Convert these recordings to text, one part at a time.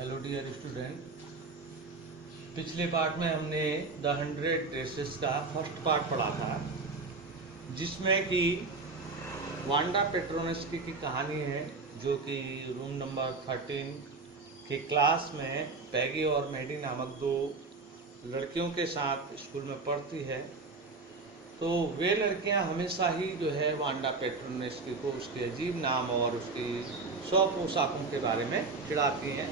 Hello dear student. पिछले part में हमने द 100 ड्रेसेस का फर्स्ट पार्ट पढ़ा था, जिसमें कि वांडा पेट्रोनेस्की की कहानी है, जो कि रूम नंबर 13 के क्लास में पैगी और मैडी नामक दो लड़कियों के साथ स्कूल में पढ़ती है। तो वे लड़कियां हमेशा ही जो है वांडा पेट्रोनेस्की को उसके अजीब नाम और उसकी 100 पोशाकों के बारे में चिढ़ाती हैं।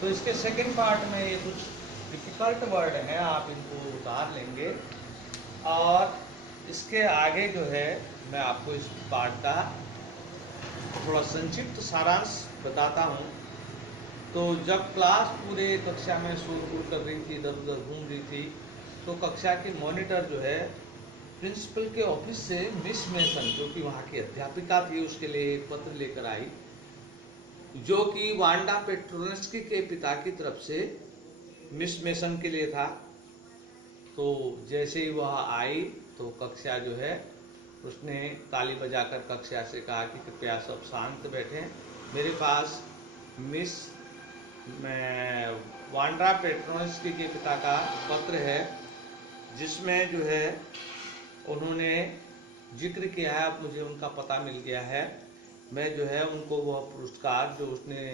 तो इसके सेकंड पार्ट में ये कुछ डिफ़िकल्ट वर्ड हैं, आप इनको उतार लेंगे और इसके आगे जो है मैं आपको इस पार्ट का थोड़ा संक्षिप्त सारांश बताता हूँ। तो जब क्लास पूरे कक्षा में शोरगुल कर रही थी, इधर उधर घूम रही थी, तो कक्षा की मॉनिटर जो है प्रिंसिपल के ऑफिस से मिस मेसन, जो कि वहाँ की अध्यापिका थी, उसके लिए एक पत्र लेकर आई, जो कि वांडा पेट्रोनेस्की के पिता की तरफ से मिस मेसन के लिए था। तो जैसे ही वह आई तो कक्षा जो है उसने ताली बजाकर कक्षा से कहा कि कृपया सब शांत बैठें, मेरे पास मिस वांडा पेट्रोनेस्की के पिता का पत्र है, जिसमें जो है उन्होंने जिक्र किया है, अब मुझे उनका पता मिल गया है, मैं जो है उनको वह पुरस्कार जो उसने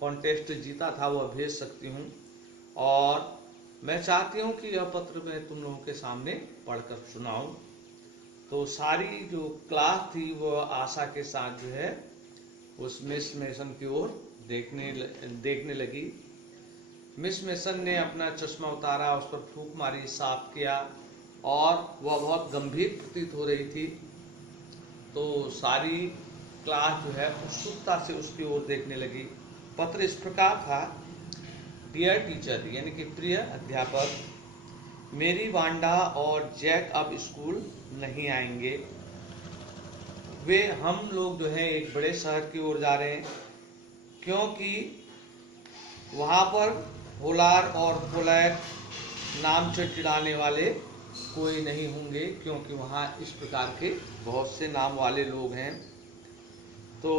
कॉन्टेस्ट जीता था वह भेज सकती हूँ, और मैं चाहती हूँ कि यह पत्र मैं तुम लोगों के सामने पढ़कर सुनाऊँ। तो सारी जो क्लास थी वह आशा के साथ जो है उस मिस मेसन की ओर देखने लगी। मिस मेसन ने अपना चश्मा उतारा, उस पर फूंक मारी, साफ किया, और वह बहुत गंभीर प्रतीत हो रही थी। तो सारी क्लास जो है उत्सुकता से उसकी ओर देखने लगी। पत्र इस प्रकार था, डियर टीचर, यानी कि प्रिय अध्यापक, मेरी वांडा और जैक अब स्कूल नहीं आएंगे। वे हम लोग जो है एक बड़े शहर की ओर जा रहे हैं, क्योंकि वहाँ पर होलार और पोलैक नाम चिढ़ाने वाले कोई नहीं होंगे, क्योंकि वहाँ इस प्रकार के बहुत से नाम वाले लोग हैं। तो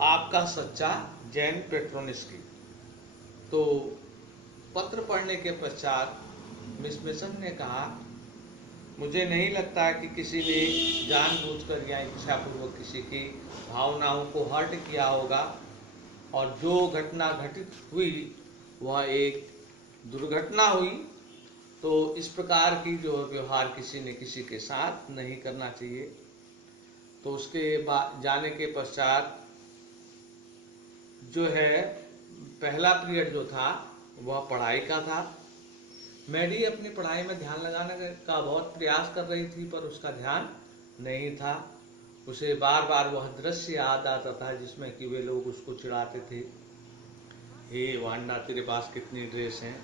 आपका सच्चा जैन पेट्रोनेस्की। तो पत्र पढ़ने के पश्चात मिस मेसन ने कहा, मुझे नहीं लगता कि किसी ने जानबूझकर या इच्छापूर्वक किसी की भावनाओं को हर्ट किया होगा, और जो घटना घटित हुई वह एक दुर्घटना हुई। तो इस प्रकार की जो व्यवहार किसी ने किसी के साथ नहीं करना चाहिए। तो उसके बाद जाने के पश्चात जो है पहला पीरियड जो था वह पढ़ाई का था। मैडी अपनी पढ़ाई में ध्यान लगाने का बहुत प्रयास कर रही थी, पर उसका ध्यान नहीं था। उसे बार बार वह दृश्य याद आता था जिसमें कि वे लोग उसको चिढ़ाते थे, हे वांडा तेरे पास कितनी ड्रेस हैं,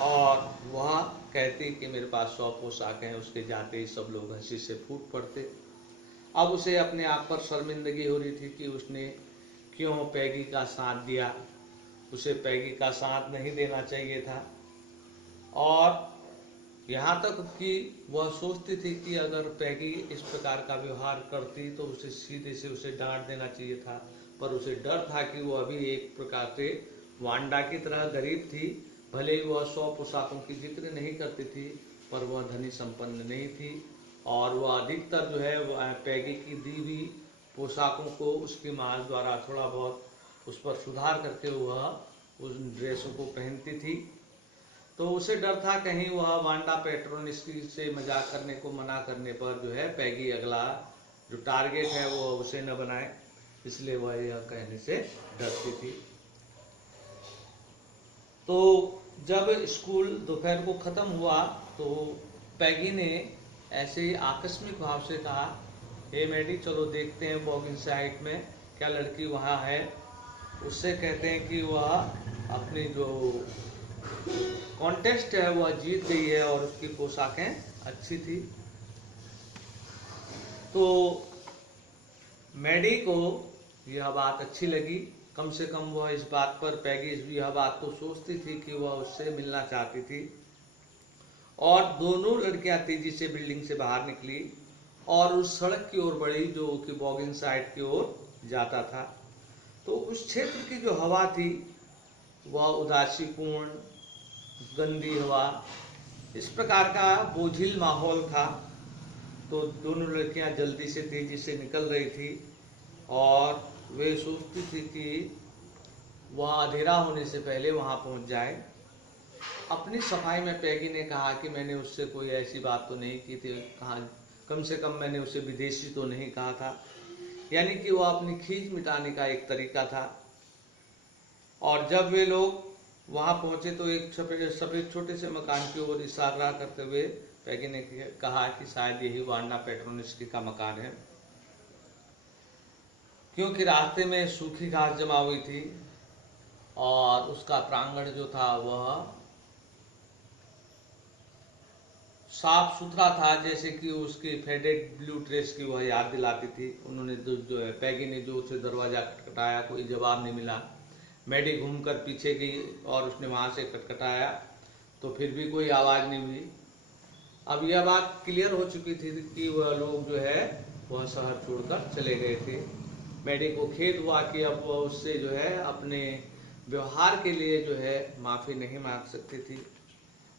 और वह कहती कि मेरे पास 100 पोशाक हैं। उसके जाते ही सब लोग हंसी से फूट पड़ते। अब उसे अपने आप पर शर्मिंदगी हो रही थी कि उसने क्यों पैगी का साथ दिया, उसे पैगी का साथ नहीं देना चाहिए था। और यहाँ तक कि वह सोचती थी कि अगर पैगी इस प्रकार का व्यवहार करती तो उसे सीधे से उसे डांट देना चाहिए था, पर उसे डर था कि वह अभी एक प्रकार से वांडा की तरह गरीब थी। भले ही वह 100 पोशाकों की जिक्र नहीं करती थी, पर वह धनी संपन्न नहीं थी, और वह अधिकतर जो है पैगी की दी हुई पोशाकों को उसकी माँ द्वारा थोड़ा बहुत उस पर सुधार करके वह उस ड्रेसों को पहनती थी। तो उसे डर था कहीं वह वांडा पेट्रोनेस्की से मजाक करने को मना करने पर जो है पैगी अगला जो टारगेट है वो उसे न बनाए, इसलिए वह यह कहने से डरती थी। तो जब स्कूल दोपहर को ख़त्म हुआ तो पैगी ने ऐसे ही आकस्मिक भाव से कहा, हे मैडी, चलो देखते हैं बॉगिंग साइड में क्या लड़की वहाँ है। उससे कहते हैं कि वह अपनी जो कॉन्टेस्ट है वह जीत गई है और उसकी पोशाकें अच्छी थी। तो मैडी को यह बात अच्छी लगी, कम से कम वह इस बात पर पैगी यह बात तो सोचती थी कि वह उससे मिलना चाहती थी। और दोनों लड़कियां तेजी से बिल्डिंग से बाहर निकली और उस सड़क की ओर बढ़ी जो कि बॉगिंग साइड की ओर जाता था। तो उस क्षेत्र की जो हवा थी वह उदासीपूर्ण, गंदी हवा, इस प्रकार का बोझिल माहौल था। तो दोनों लड़कियां जल्दी से तेजी से निकल रही थी और वे सोचती थी कि वह अंधेरा होने से पहले वहां पहुंच जाए। अपनी सफाई में पैगी ने कहा कि मैंने उससे कोई ऐसी बात तो नहीं की थी, कहा कम से कम मैंने उसे विदेशी तो नहीं कहा था, यानी कि वह अपनी खींच मिटाने का एक तरीका था। और जब वे लोग वहां पहुंचे तो एक सफेद छोटे से मकान की ओर इशारा करते हुए पैगी ने कहा कि शायद यही वांडा पेट्रोनिस्की का मकान है, क्योंकि रास्ते में सूखी घास जमा हुई थी और उसका प्रांगण जो था वह साफ सुथरा था, जैसे कि उसकी फेडेड ब्लू ड्रेस की वह याद दिलाती थी। उन्होंने जो है पैगी ने जो उसे दरवाजा खटखटाया, कोई जवाब नहीं मिला। मैडी घूमकर पीछे गई और उसने वहां से खटखटाया तो फिर भी कोई आवाज नहीं हुई। अब यह बात क्लियर हो चुकी थी कि वह लोग जो है वह शहर छोड़कर चले गए थे। मैडी को खेद हुआ कि अब वह उससे जो है अपने व्यवहार के लिए जो है माफी नहीं मांग सकती थी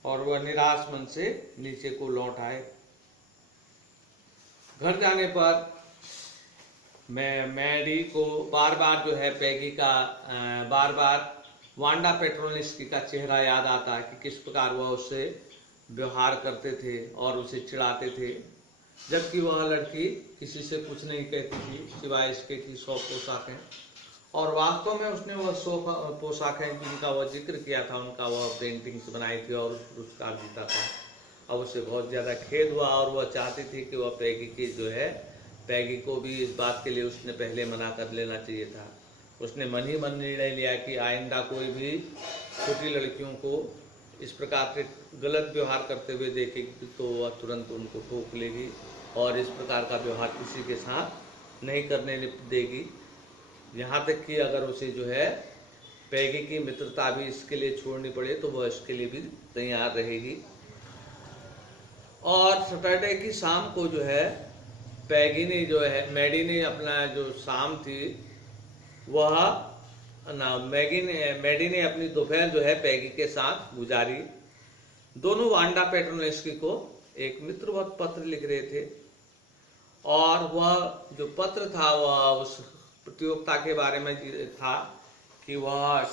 और वह निराश मन से नीचे को लौट आए। घर जाने पर मैडी को बार बार जो है पैगी का बार बार वांडा पेट्रोनिस्की का चेहरा याद आता कि किस प्रकार वह उससे व्यवहार करते थे और उसे चिढ़ाते थे, जबकि वह लड़की किसी से कुछ नहीं कहती थी सिवाय इसके कि 100 पोशाकें, और वास्तव में उसने वह 100 पोशाकें जिनका वह जिक्र किया था उनका वह पेंटिंग्स बनाई थी और पुरस्कार जीता था। अब उसे बहुत ज़्यादा खेद हुआ और वह चाहती थी कि वह पैगी को भी इस बात के लिए उसने पहले मना कर लेना चाहिए था। उसने मन ही मन निर्णय लिया कि आइंदा कोई भी छोटी लड़कियों को इस प्रकार से गलत व्यवहार करते हुए देखेगी तो वह तुरंत उनको ठोक लेगी और इस प्रकार का व्यवहार किसी के साथ नहीं करने देगी। यहाँ तक कि अगर उसे जो है पैगी की मित्रता भी इसके लिए छोड़नी पड़े तो वह इसके लिए भी तैयार रहेगी। और सैटरडे की शाम को जो है पैगी ने जो है मैडी ने अपना जो शाम थी वह मैडी ने अपनी दोपहर जो है पैगी के साथ गुजारी। दोनों वांडा पेट्रोनिस्की को एक मित्रवत पत्र लिख रहे थे और वह जो पत्र था वह उस प्रतियोगिता के बारे में था कि वह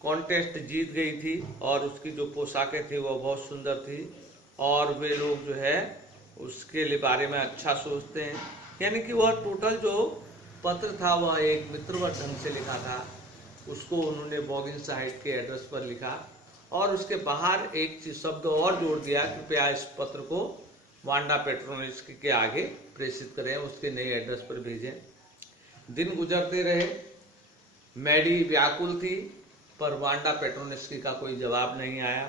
कॉन्टेस्ट जीत गई थी और उसकी जो पोशाकें थी वह बहुत सुंदर थी और वे लोग जो है उसके लिए बारे में अच्छा सोचते हैं। यानी कि वह टोटल जो पत्र था वह एक मित्रवत ढंग से लिखा था। उसको उन्होंने बॉगिंग साइट के एड्रेस पर लिखा और उसके बाहर एक चीज शब्द और जोड़ दिया, कृपया इस पत्र को वांडा पेट्रोनिस्की के आगे प्रेषित करें, उसके नए एड्रेस पर भेजें। दिन गुजरते रहे, मैडी व्याकुल थी पर वांडा पेट्रोनिस्की का कोई जवाब नहीं आया।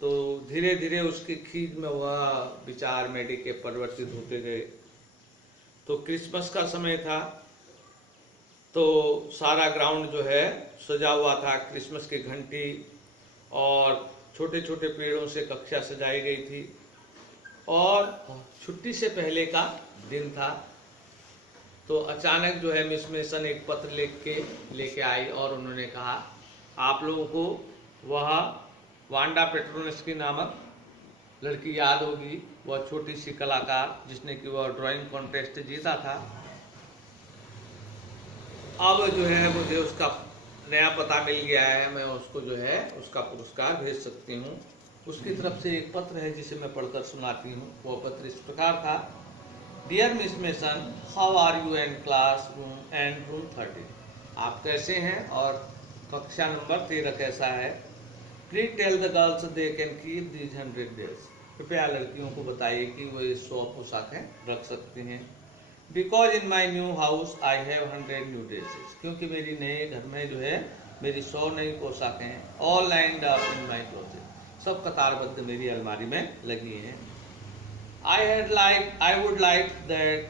तो धीरे धीरे उसकी खींच में वह विचार मैडी के परिवर्तित होते गए। तो क्रिसमस का समय था तो सारा ग्राउंड जो है सजा हुआ था, क्रिसमस की घंटी और छोटे छोटे पेड़ों से कक्षा सजाई गई थी और छुट्टी से पहले का दिन था। तो अचानक जो है मिस मेसन एक पत्र लेके आई और उन्होंने कहा आप लोगों को वह वांडा पेट्रोनिस्की नामक लड़की याद होगी, वह छोटी सी कलाकार जिसने कि वह ड्राइंग कॉन्टेस्ट जीता था। अब जो है मुझे उसका नया पता मिल गया है, मैं उसको जो है उसका पुरस्कार भेज सकती हूँ। उसकी तरफ से एक पत्र है जिसे मैं पढ़कर सुनाती हूँ। वह पत्र इस प्रकार था, dear miss Mason, how are you and class room and room 13। आप कैसे हैं और कक्षा नंबर 13 कैसा है। Please tell the girls they can keep these 100 dress. कृपया लड़कियों को बताइए कि वो ये 100 पोशाकें रख सकती हैं। Because in my new house I have 100 new dresses. क्योंकि मेरी नए घर में जो है मेरी 100 नई पोशाकें हैं। All lined up in my closet, सब कतारबद्ध मेरी अलमारी में लगी हैं। I would like that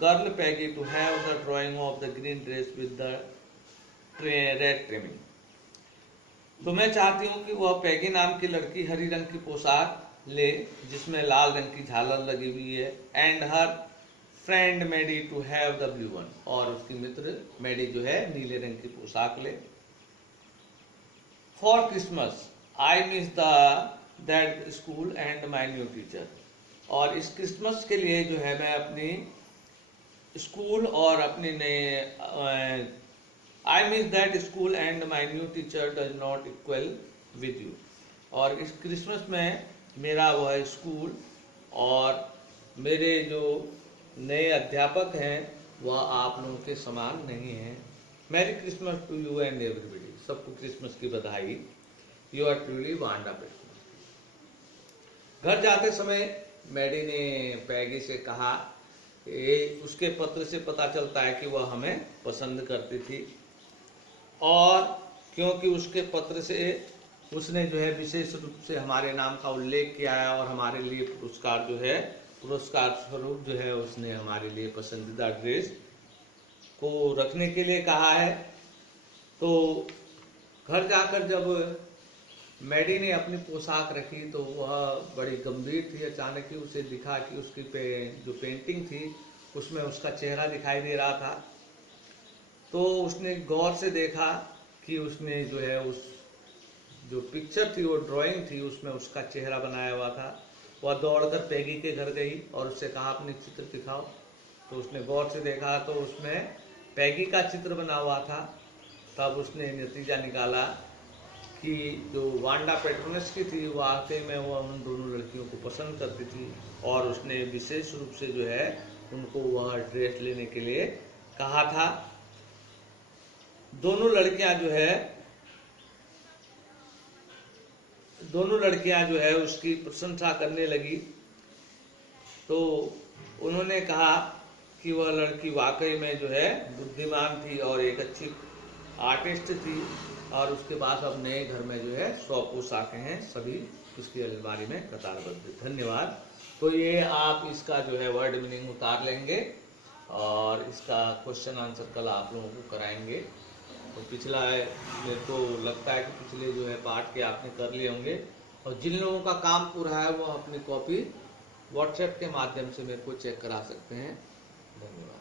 girl Peggy to have the drawing of the green dress with the red trimming. तो मैं चाहती हूँ कि वह पैगी नाम की लड़की हरी रंग की पोशाक ले जिसमें लाल रंग की झालर लगी हुई है। And her friend Maddy to have the blue one, और उसकी मित्र मैडी जो है नीले रंग की पोशाक ले। For Christmas I miss the that school and my new teacher. और इस क्रिसमस के लिए जो है मैं अपनी स्कूल और अपने नए I miss that school and my new teacher does not equal with you. और इस क्रिसमस में मेरा वह स्कूल और मेरे जो नए अध्यापक हैं वह आप लोगों के समान नहीं हैं। Merry Christmas to you and everybody. सबको क्रिसमस की बधाई। You are truly Wanda Petronski. घर जाते समय मैडी ने पैगी से कहा, उसके पत्र से पता चलता है कि वह हमें पसंद करती थी, और क्योंकि उसके पत्र से उसने जो है विशेष रूप से हमारे नाम का उल्लेख किया है और हमारे लिए पुरस्कार स्वरूप जो है उसने हमारे लिए पसंदीदा ड्रेस को रखने के लिए कहा है। तो घर जाकर जब मैडी ने अपनी पोशाक रखी तो वह बड़ी गंभीर थी। अचानक ही उसे दिखा कि उसकी जो पेंटिंग थी उसमें उसका चेहरा दिखाई दे रहा था। तो उसने गौर से देखा कि उसने जो है उस जो पिक्चर थी, वो ड्राइंग थी, उसमें उसका चेहरा बनाया हुआ था। वह दौड़कर पैगी के घर गई और उससे कहा अपनी चित्र दिखाओ। तो उसने गौर से देखा तो उसमें पैगी का चित्र बना हुआ था। तब उसने नतीजा निकाला कि जो वांडा पेट्रोनस की थी वाकई में वह उन दोनों लड़कियों को पसंद करती थी, और उसने विशेष रूप से जो है उनको वह ड्रेस लेने के लिए कहा था। दोनों लड़कियां जो है उसकी प्रशंसा करने लगी। तो उन्होंने कहा कि वह लड़की वाकई में जो है बुद्धिमान थी और एक अच्छी आर्टिस्ट थी, और उसके बाद अब नए घर में जो है 100 पोशाकें हैं, सभी उसकी अलमारी में कतारबद्ध। धन्यवाद। तो ये आप इसका जो है वर्ड मीनिंग उतार लेंगे और इसका क्वेश्चन आंसर कल आप लोगों को कराएंगे। तो पिछला मेरे को लगता है कि पिछले जो है पार्ट के आपने कर लिए होंगे, और जिन लोगों का काम पूरा है वो अपनी कॉपी व्हाट्सएप के माध्यम से मेरे को चेक करा सकते हैं। धन्यवाद।